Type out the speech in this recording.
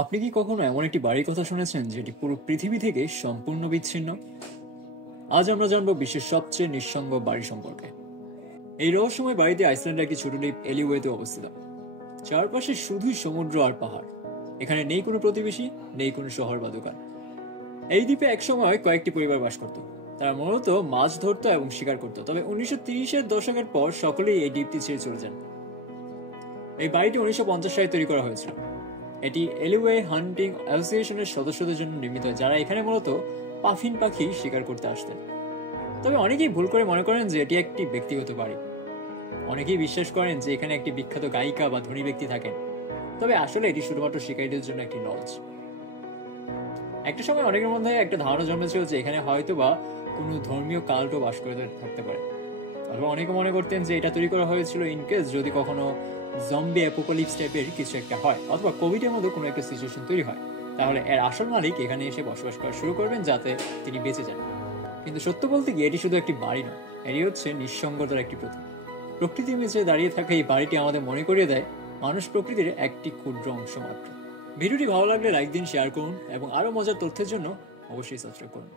আপনি কি কখনো এমন একটি বাড়ির কথা শুনেছেন যেটি পুরো পৃথিবী থেকে সম্পূর্ণ বিচ্ছিন্ন? আজ আমরা জানবো বিশ্বের সবচেয়ে নিঃসঙ্গ বাড়ি সম্পর্কে। এই রহস্যময় বাড়িতে আইসল্যান্ডের একটি ছোট দ্বীপ এলিওয়েতে অবস্থিত। চারপাশে শুধুই সমুদ্র আর পাহাড়। এখানে নেই কোনো প্রতিবেশী, নেই কোনো শহর বা দোকান। এই দ্বীপে একসময় কয়েকটি পরিবার বাস করত। তারা মূলত মাছ ধরতো এবং শিকার করত। তবে 1930-এর দশকের পর সকলেই এই দ্বীপটি ছেড়ে চলে যান। এই বাড়িটি 1950 সালে তৈরি করা হয়েছিল। এটি এলিওয়ে হান্টিং অ্যাসোসিয়েশনের সদস্যদের জন্য নির্মিত, যারা এখানে মূলত পাফিন পাখি শিকার করতে আসতেন। তবে অনেকেই ভুল করে মনে করেন যে এটি একটি ব্যক্তিগত বাড়ি। অনেকেই বিশ্বাস করেন যে এখানে একটি বিখ্যাত গায়িকা বা ধনী ব্যক্তি থাকেন। তবে আসলে এটি শুধুমাত্র শিকারীদের জন্য একটি লজ। একটা সময় অনেকের মধ্যে একটা ধারণা জন্মেছিল যে এখানে হয়তো বা কোনো ধর্মীয় কাল্টও বাস করে থাকতে পারে। অথবা অনেকে মনে করতেন যে এটা তৈরি করা হয়েছিল ইনকেস যদি কখনো জম্বি অ্যাপোকালিপস টাইপের কিছু একটা হয়, অথবা কোভিডের মতো কোনো একটা সিচুয়েশন তৈরি হয়, তাহলে এর আসল মালিক এখানে এসে বসবাস করা শুরু করবেন যাতে তিনি বেঁচে যান। কিন্তু সত্য বলতে গিয়ে এটি শুধু একটি বাড়ি নয়, এটি হচ্ছে নিঃসঙ্গতার একটি প্রতীক। প্রকৃতির নিচে দাঁড়িয়ে থাকা এই বাড়িটি আমাদের মনে করিয়ে দেয় মানুষ প্রকৃতির একটি ক্ষুদ্র অংশ মাত্র। ভিডিওটি ভালো লাগলে লাইক দিন, শেয়ার করুন এবং আরো মজার তথ্যের জন্য অবশ্যই সাবস্ক্রাইব করুন।